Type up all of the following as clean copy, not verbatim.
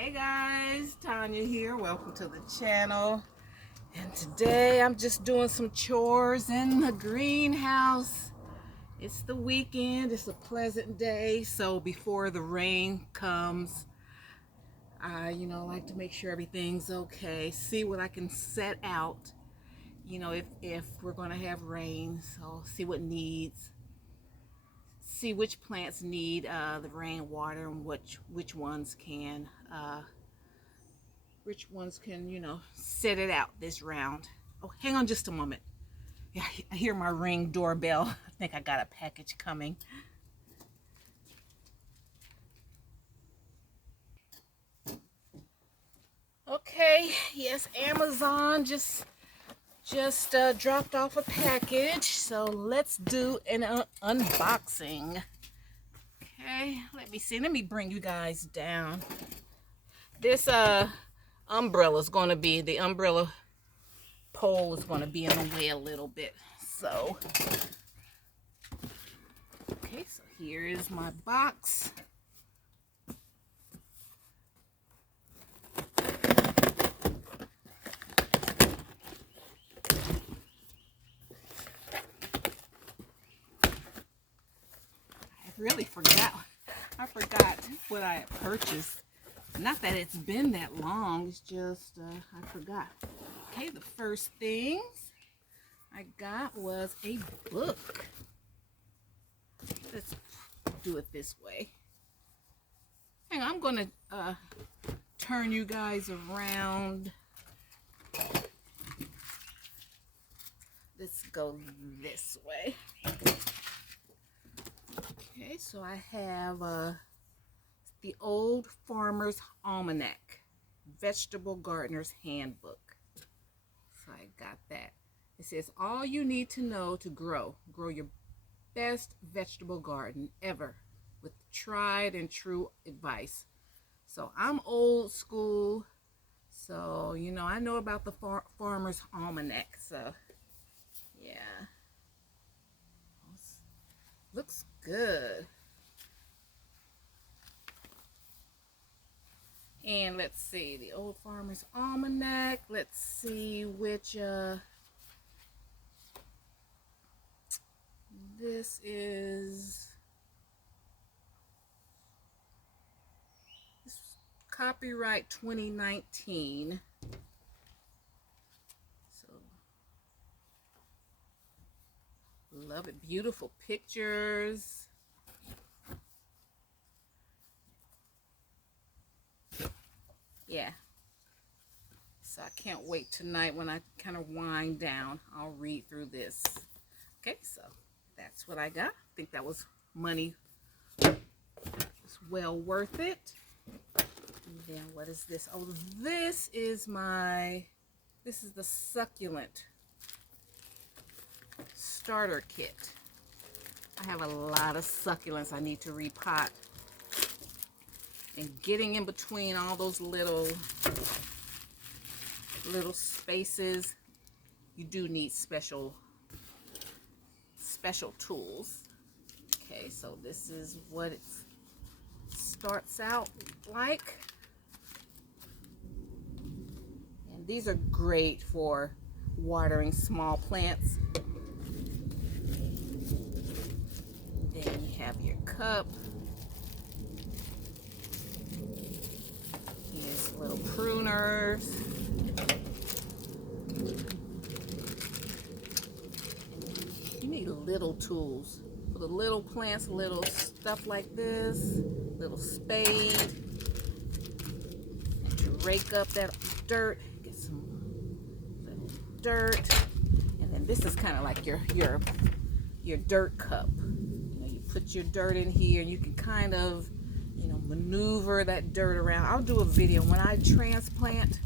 Hey guys, Tanya here. Welcome to the channel. And today I'm just doing some chores in the greenhouse. It's the weekend. It's a pleasant day. So before the rain comes, I, like to make sure everything's okay. See what I can set out. If we're going to have rain. So see what needs. See which plants need the rainwater and which ones can. Set it out this round. Oh, hang on just a moment. Yeah, I hear my Ring doorbell. I think I got a package coming. Okay, yes, Amazon just dropped off a package. So let's do an unboxing. Okay, let me see. Let me bring you guys down. This umbrella is going to be, the umbrella pole is going to be in the way a little bit. So, okay, so here is my box. Really forgot. I forgot what I had purchased. Not that it's been that long. It's just I forgot. Okay, the first things I got was a book. Let's do it this way. Hang on, I'm gonna turn you guys around. Let's go this way. Okay, so I have the Old Farmer's Almanac, Vegetable Gardener's Handbook. So I got that. It says all you need to know to grow your best vegetable garden ever with tried and true advice. So I'm old school, so I know about the Farmer's Almanac. So yeah, looks good. And let's see, the Old Farmer's Almanac. Let's see which this is copyright 2019. So love it. Beautiful pictures. Yeah. So I can't wait tonight when I kind of wind down. I'll read through this. Okay, so that's what I got. I think that was money. It's well worth it. And then what is this? Oh, this is the succulent starter kit. I have a lot of succulents I need to repot. And getting in between all those little spaces, you do need special tools. Okay, so this is what it starts out like. And these are great for watering small plants. And then you have your cup. Here's little pruners. You need little tools for the little plants, little stuff like this, little spade, and to rake up that dirt, get some little dirt. And then this is kind of like your dirt cup. You put your dirt in here and you can kind of maneuver that dirt around. I'll do a video when I transplant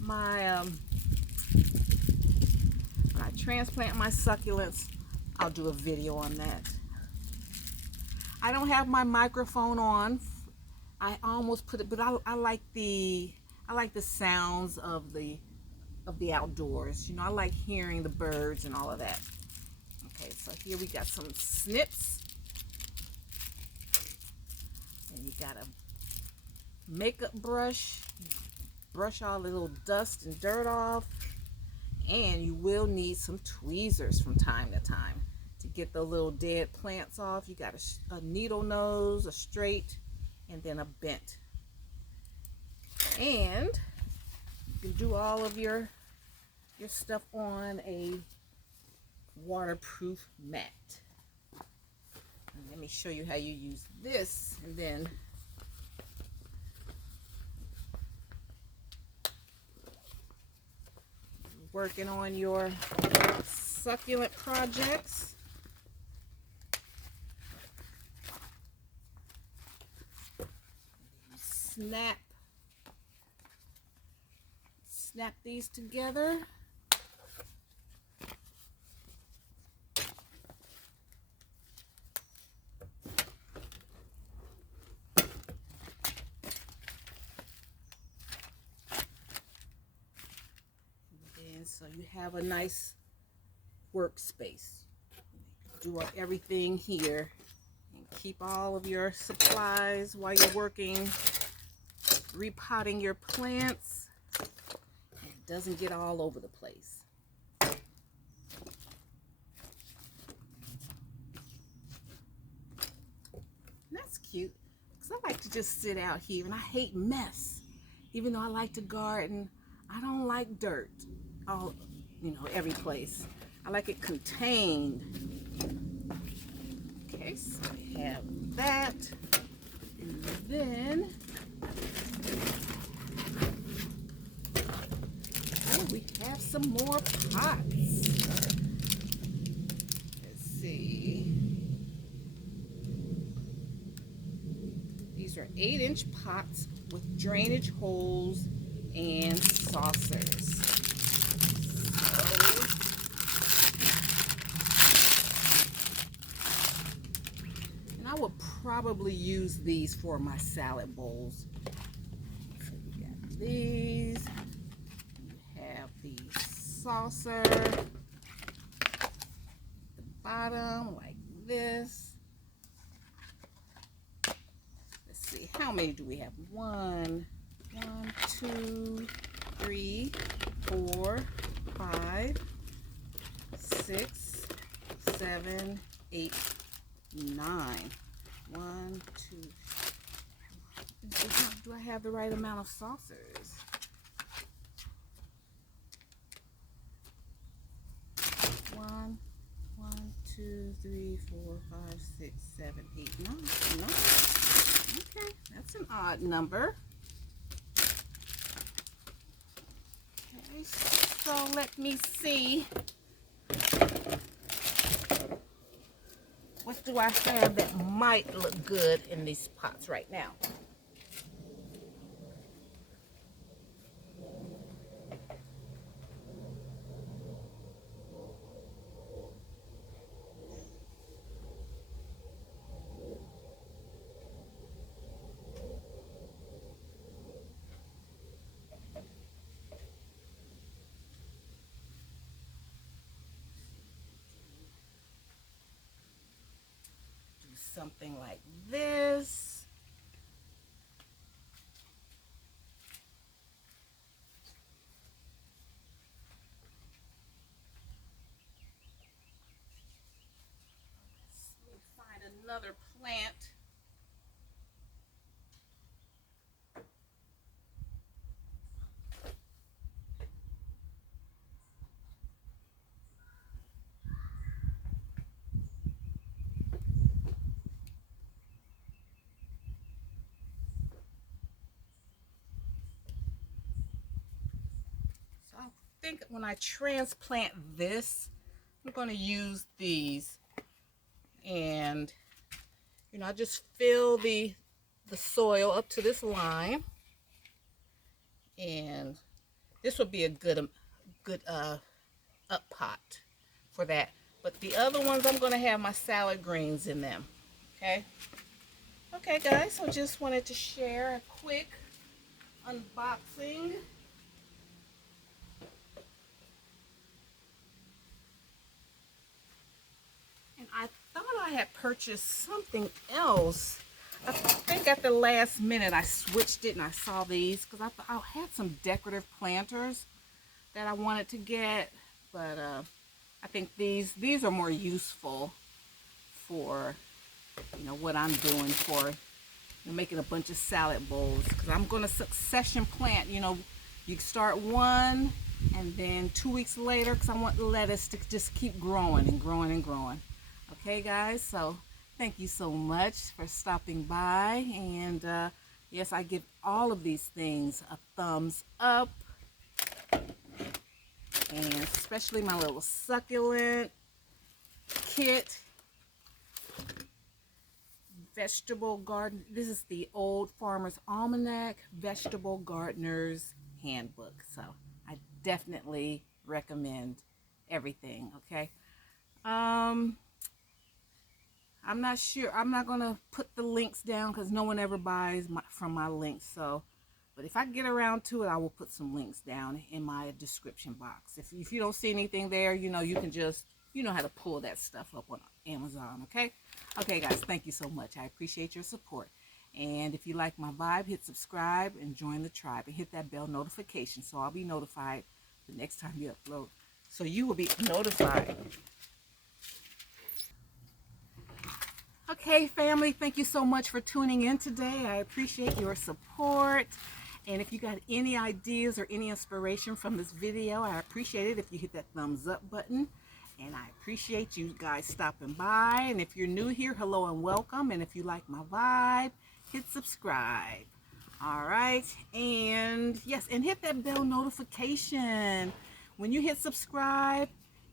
my succulents. I'll do a video on that. I don't have my microphone on. I almost put it, but I like the sounds of the outdoors. I like hearing the birds and all of that. Okay, so here we got some snips. And you got makeup brush. Brush all the little dust and dirt off. And you will need some tweezers from time to time to get the little dead plants off. You got a needle nose, a straight, and then a bent. And you can do all of your stuff on a waterproof mat. And let me show you how you use this, and then working on your succulent projects. Snap these together. And so you have a nice workspace. Do everything here and keep all of your supplies while you're working, repotting your plants. It doesn't get all over the place. That's cute, because I like to just sit out here, and I hate mess. Even though I like to garden, I don't like dirt all, every place. I like it contained. Okay, so I have that. And then we have some more pots. Let's see. These are 8-inch pots with drainage holes and saucers. I would probably use these for my salad bowls. So you got these. You have the saucer at the bottom like this. Let's see, how many do we have? 1, 2, 3, 4, 5, 6, 7, 8, 9. 1, 2. Do I have the right amount of saucers? 1, 2, 3, 4, 5, 6, 7, 8, 9. Okay, that's an odd number. Okay, so let me see. What do I have that might look good in these pots right now? Something like this. Let me find another plant. I think when I transplant this, I'm going to use these, and I just fill the soil up to this line, and this would be a good up pot for that. But the other ones, I'm going to have my salad greens in them. Okay guys, so just wanted to share a quick unboxing. And I thought I had purchased something else. I think at the last minute I switched it and I saw these because I thought I had some decorative planters that I wanted to get, but I think these are more useful for what I'm doing for making a bunch of salad bowls, because I'm going to succession plant. You start one and then 2 weeks later, because I want the lettuce to just keep growing and growing and growing. Okay guys, so thank you so much for stopping by, and yes, I give all of these things a thumbs up, and especially my little succulent kit, vegetable garden. This is the Old Farmer's Almanac Vegetable Gardener's Handbook. So I definitely recommend everything. Okay. I'm not sure. I'm not gonna put the links down because no one ever buys from my links. So, but if I get around to it, I will put some links down in my description box. If you don't see anything there, you can just how to pull that stuff up on Amazon. Okay. Okay, guys. Thank you so much. I appreciate your support. And if you like my vibe, hit subscribe and join the tribe and hit that bell notification so I'll be notified the next time you upload. So you will be notified. Okay, family, thank you so much for tuning in today. I appreciate your support. And if you got any ideas or any inspiration from this video, I appreciate it if you hit that thumbs up button. And I appreciate you guys stopping by. And if you're new here, hello and welcome. And if you like my vibe, hit subscribe. All right. And yes, and hit that bell notification. When you hit subscribe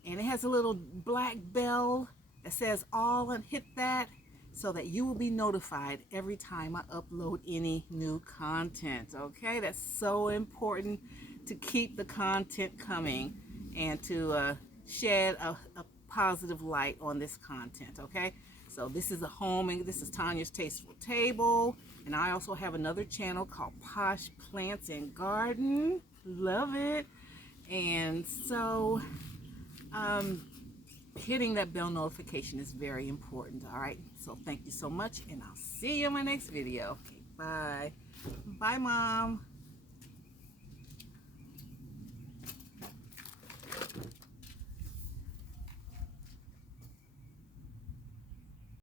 and it has a little black bell that says all, and hit that so that you will be notified every time I upload any new content. Okay, that's so important to keep the content coming and to shed a positive light on this content. Okay, so this is a home, and this is Tanya's Tasteful Table, and I also have another channel called Posh Plants and Garden. Love it. And so hitting that bell notification is very important. All right, so thank you so much, and I'll see you in my next video. Okay, bye. Bye, Mom.